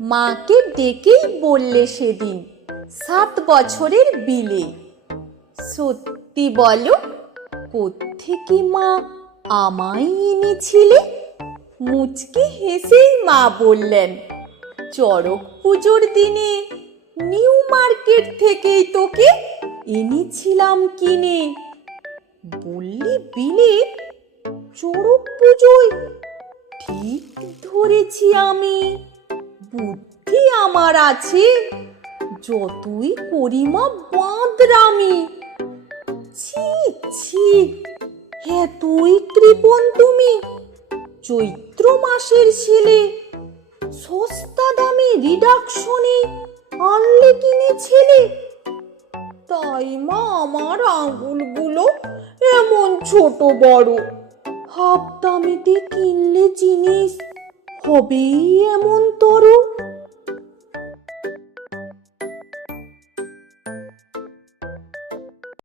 মাকে ডেকেই বললে সেদিন, সাত বছরের বিলে। সত্যি বলো, কোত্থেকে মা আমায় এনেছিলে? মুচকি হেসেই মা বললেন, চড়ক পুজোর দিনে নিউ মার্কেট থেকেই তোকে এনেছিলাম কিনে। বললি বিলে, চড়ক পুজোয় ঠিক ধরেছি আমি। বুদ্ধি আমার আছে। যতই করি মা বাঁদরামি ছি ছি, এতই কৃপণ তুমি। চৈত্র মাসের ছেলে, সস্তা দামে রিডাকশনে আনলে কিনে ছেলে। তাই মা, আমার আঙুলগুলো এমন ছোট বড়। হাফ দামিতে কিনলে জিনিস হবেই এমন তর?